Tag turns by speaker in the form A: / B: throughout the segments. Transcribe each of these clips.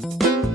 A: Thank you.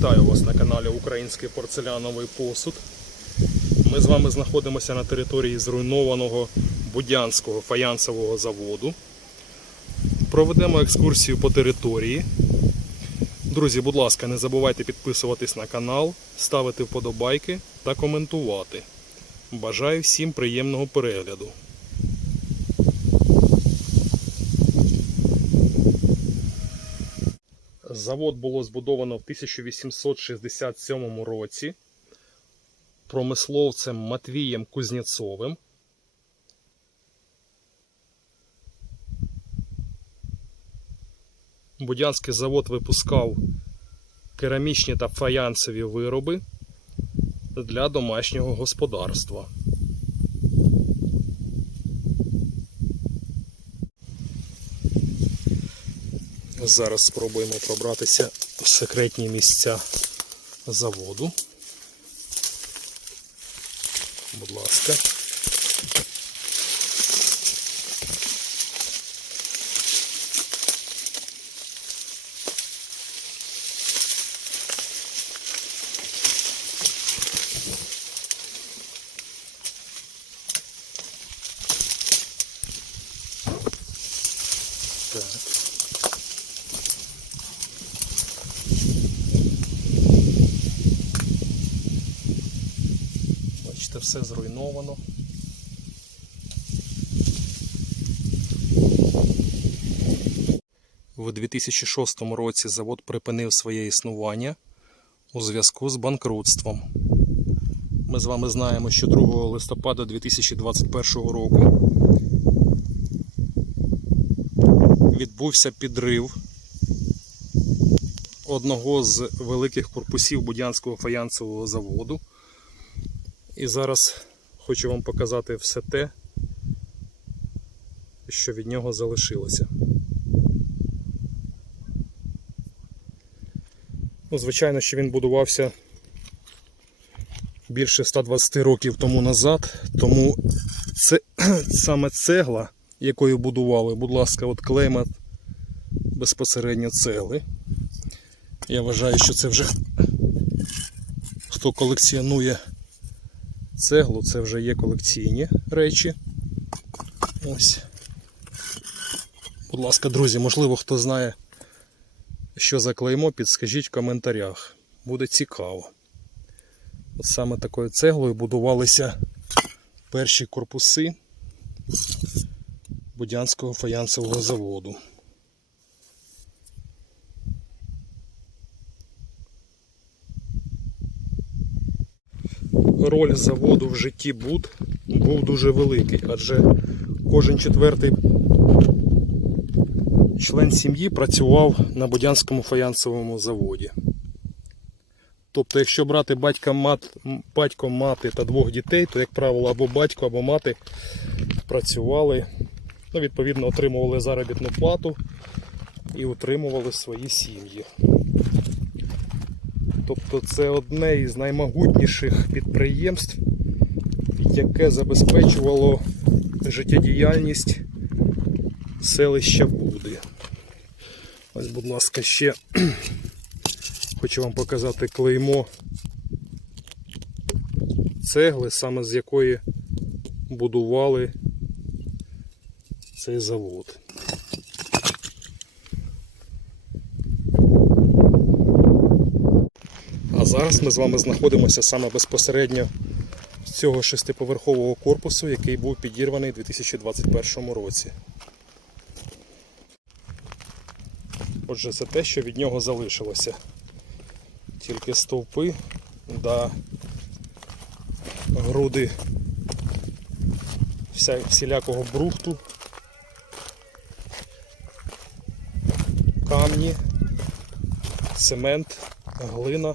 A: Вітаю вас на каналі Український порцеляновий посуд. Ми з вами знаходимося на території зруйнованого Будянського фаянсового заводу. Проведемо екскурсію по території. Друзі, будь ласка, не забувайте підписуватись на канал, ставити вподобайки та коментувати. Бажаю всім приємного перегляду. Завод було збудовано в 1867 році промисловцем Матвієм Кузнєцовим. Будянський завод випускав керамічні та фаянсові вироби для домашнього господарства. Зараз спробуємо пробратися в секретні місця заводу. Будь ласка. Так. Бачите, все зруйновано. У 2006 році завод припинив своє існування у зв'язку з банкрутством. Ми з вами знаємо, що 2 листопада 2021 року відбувся підрив одного з великих корпусів Будянського фаянсового заводу. І зараз хочу вам показати все те, що від нього залишилося. Ну, звичайно, що він будувався більше 120 років тому назад, тому це саме цегла, якою будували, будь ласка, от клейма безпосередньо цегли. Я вважаю, що це вже хто колекціонує цеглу, це вже є колекційні речі. Ось. Будь ласка, друзі, можливо, хто знає, що за клеймо, підскажіть в коментарях. Буде цікаво. От саме такою цеглою будувалися перші корпуси Будянського фаянсового заводу. Роль заводу в житті Буд був дуже великий, адже кожен четвертий член сім'ї працював на Будянському фаянсовому заводі. Тобто, якщо брати батька, мат, батько, мати та двох дітей, то, як правило, або батько, або мати працювали, ну, відповідно, отримували заробітну плату і утримували свої сім'ї. Тобто це одне із наймогутніших підприємств, яке забезпечувало життєдіяльність селища Буди. Ось, будь ласка, ще хочу вам показати клеймо цегли, саме з якої будували цей завод. Зараз ми з вами знаходимося саме безпосередньо з цього шестиповерхового корпусу, який був підірваний у 2021 році. Отже, це те, що від нього залишилося. Тільки стовпи да груди вся, всілякого брухту камні, цемент, глина.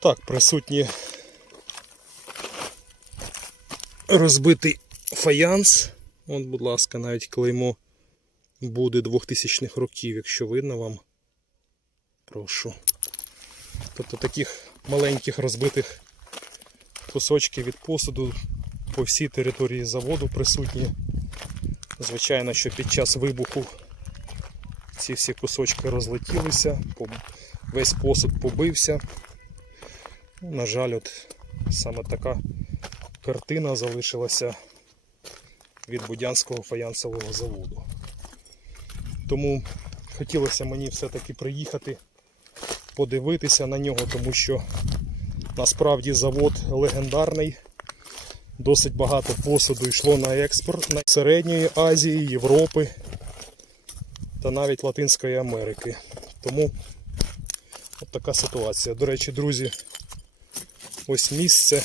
A: Так, присутні розбитий фаянс. От, будь ласка, навіть клеймо буде 2000-х років, якщо видно вам. Прошу. Тобто таких маленьких розбитих кусочків від посуду по всій території заводу присутні. Звичайно, що під час вибуху ці всі кусочки розлетілися, весь посуд побився. На жаль, от саме така картина залишилася від Будянського фаянсового заводу. Тому хотілося мені все-таки приїхати, подивитися на нього, тому що насправді завод легендарний. Досить багато посуду йшло на експорт на Середньої Азії, Європи та навіть Латинської Америки. Тому от така ситуація. До речі, друзі, ось місце,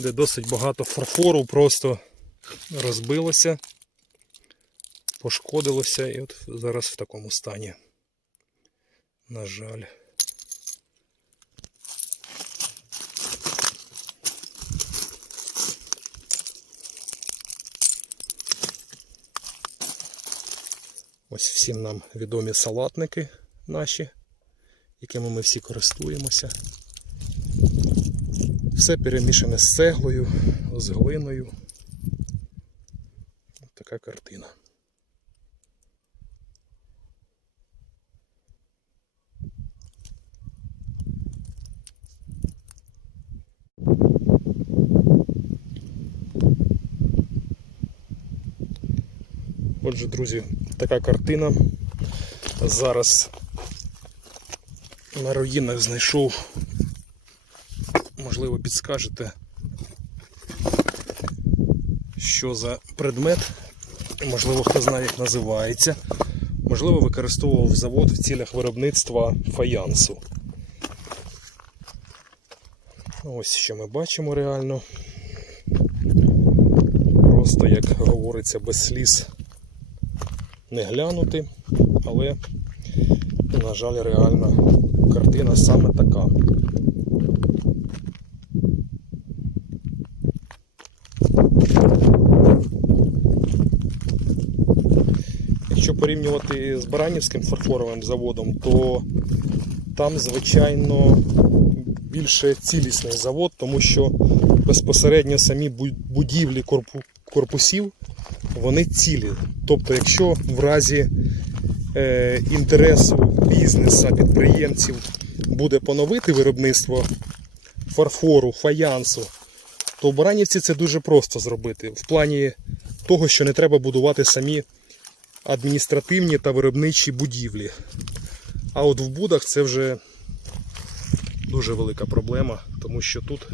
A: де досить багато фарфору просто розбилося, пошкодилося і от зараз в такому стані. На жаль. Ось всім нам відомі салатники наші, якими ми всі користуємося. Все перемішане з цеглою, з глиною. Ось така картина. Отже, друзі, така картина. Зараз на руїнах знайшов, можливо, підскажете, що за предмет, можливо, хто знає, як називається. Можливо, використовував завод в цілях виробництва фаянсу. Ось що ми бачимо реально. Просто, як говориться, без сліз не глянути, але, на жаль, реальна картина саме така. Якщо порівнювати з Баранівським фарфоровим заводом, то там, звичайно, більше цілісний завод, тому що безпосередньо самі будівлі корпусів вони цілі. Тобто, якщо в разі е, інтересу бізнеса, підприємців буде поновити виробництво фарфору, фаянсу, то в Баранівці це дуже просто зробити. В плані того, що не треба будувати самі адміністративні та виробничі будівлі. А от в Будах це вже дуже велика проблема, тому що тут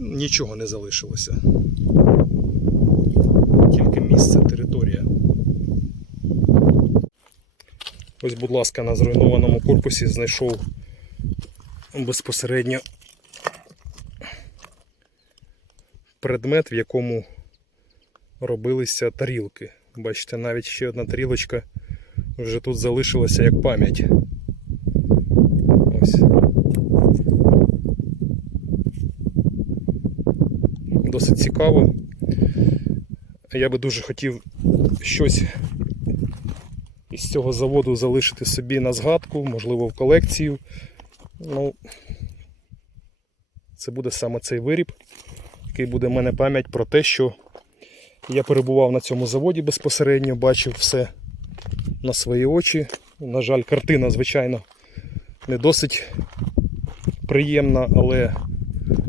A: нічого не залишилося тільки місце, територія. Ось, будь ласка, на зруйнованому корпусі знайшов безпосередньо предмет, в якому робилися тарілки. Бачите, навіть ще одна тарілочка вже тут залишилася як пам'ять. Ось. Досить цікаво. Я би дуже хотів щось із цього заводу залишити собі на згадку, можливо, в колекцію. Ну, це буде саме цей виріб, який буде в мене пам'ять про те, що я перебував на цьому заводі безпосередньо, бачив все на свої очі. На жаль, картина, звичайно, не досить приємна, але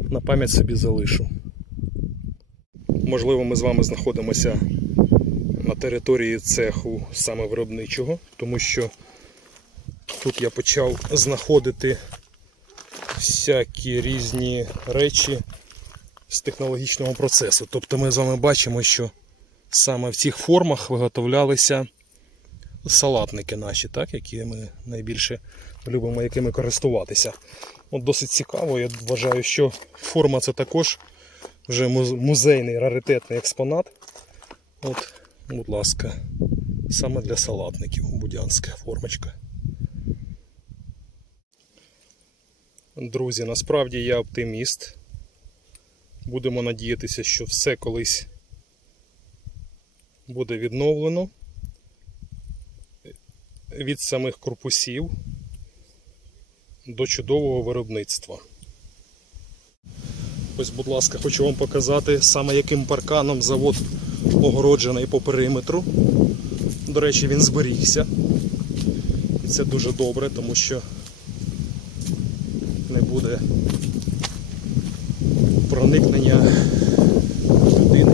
A: на пам'ять собі залишу. Можливо, ми з вами знаходимося на території цеху саме виробничого, тому що тут я почав знаходити всякі різні речі з технологічного процесу. Тобто ми з вами бачимо, що саме в цих формах виготовлялися салатники наші, так, які ми найбільше любимо якими користуватися. От досить цікаво, я вважаю, що форма це також вже музейний раритетний експонат. От, будь ласка, саме для салатників будянська формочка. Друзі, насправді я оптиміст. Будемо надіятися, що все колись буде відновлено від самих корпусів до чудового виробництва. Ось, будь ласка, хочу вам показати саме яким парканом завод огороджений по периметру. До речі, він зберігся. І це дуже добре, тому що не буде проникнення людини.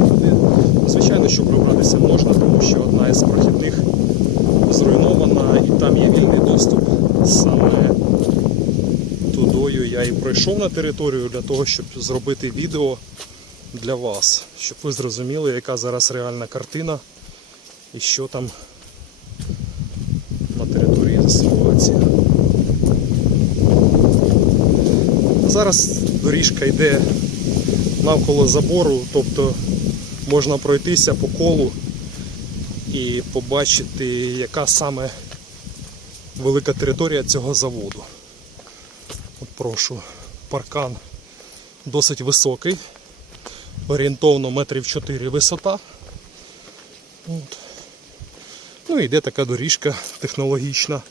A: Звичайно, що пробратися можна, тому що одна із прохідних зруйнована і там є вільний доступ. Саме тудою я і пройшов на територію для того, щоб зробити відео для вас, щоб ви зрозуміли, яка зараз реальна картина і що там на території ситуація. Зараз доріжка йде навколо забору, тобто можна пройтися по колу і побачити, яка саме велика територія цього заводу. От прошу, паркан досить високий, орієнтовно метрів 4 висота. От. Ну і йде така доріжка технологічна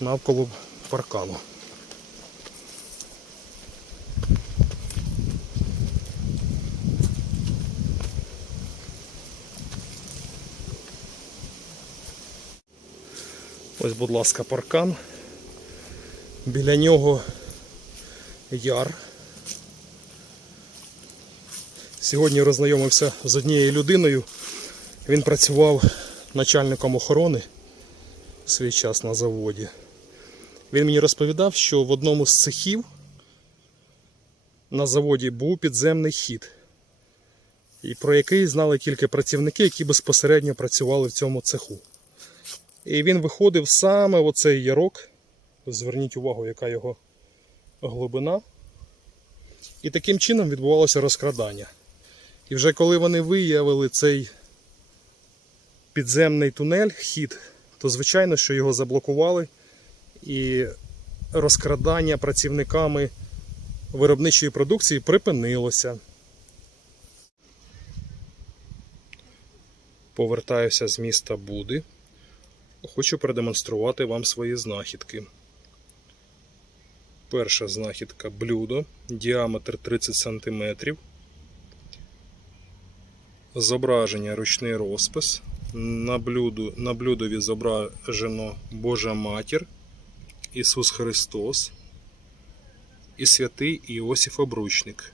A: навколо паркану. Ось, будь ласка, паркан. Біля нього яр. Сьогодні роззнайомився з однією людиною. Він працював начальником охорони в свій час на заводі. Він мені розповідав, що в одному з цехів на заводі був підземний хід, і про який знали тільки працівники, які безпосередньо працювали в цьому цеху. І він виходив саме в оцей ярок. Зверніть увагу, яка його глибина. І таким чином відбувалося розкрадання. І вже коли вони виявили цей підземний тунель, хід, то звичайно, що його заблокували і розкрадання працівниками виробничої продукції припинилося. Повертаюся з міста Буди. Хочу продемонструвати вам свої знахідки. Перша знахідка блюдо, діаметр 30 см. Зображення ручний розпис. На, блюду, на блюдові зображено Божа Матір, Ісус Христос і святий Іосиф Обручник.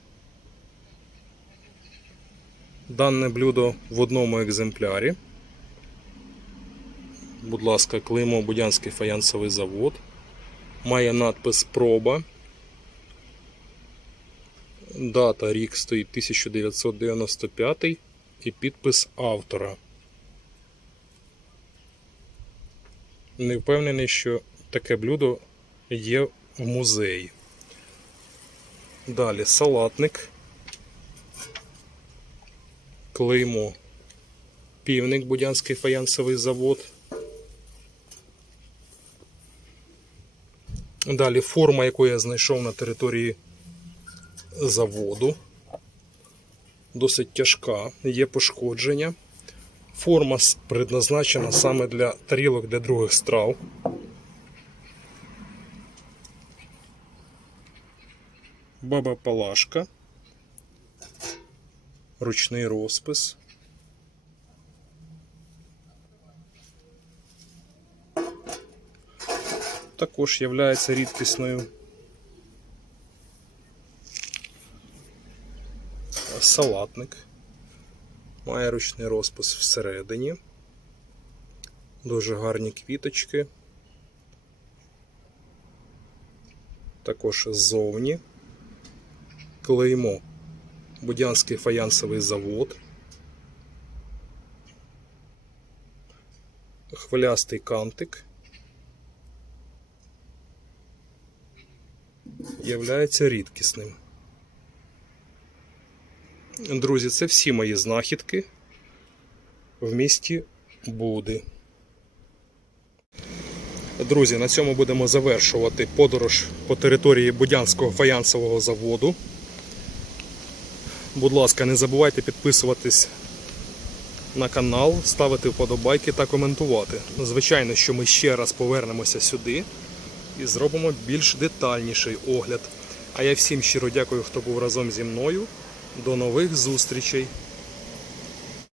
A: Дане блюдо в одному екземплярі. Будь ласка, клеймо Будянський фаянсовий завод. Має надпис Проба. Дата рік стоїть 1995 і підпис автора. Не впевнений, що таке блюдо є в музеї. Далі салатник. Клеймо Півник Будянський фаянсовий завод. Далі форма, яку я знайшов на території заводу. Досить тяжка, є пошкодження. Форма предназначена саме для тарілок для других страв. Баба Палашка. Ручний розпис. Також є рідкісною. Салатник. Має ручний розпис всередині. Дуже гарні квіточки. Також ззовні. Клеймо. Будянський фаянсовий завод. Хвилястий кантик. Являється рідкісним. Друзі, це всі мої знахідки в місті Буди. Друзі, на цьому будемо завершувати подорож по території Будянського фаянсового заводу. Будь ласка, не забувайте підписуватись на канал, ставити вподобайки та коментувати. Звичайно, що ми ще раз повернемося сюди і зробимо більш детальніший огляд. А я всім щиро дякую, хто був разом зі мною. До нових зустрічей!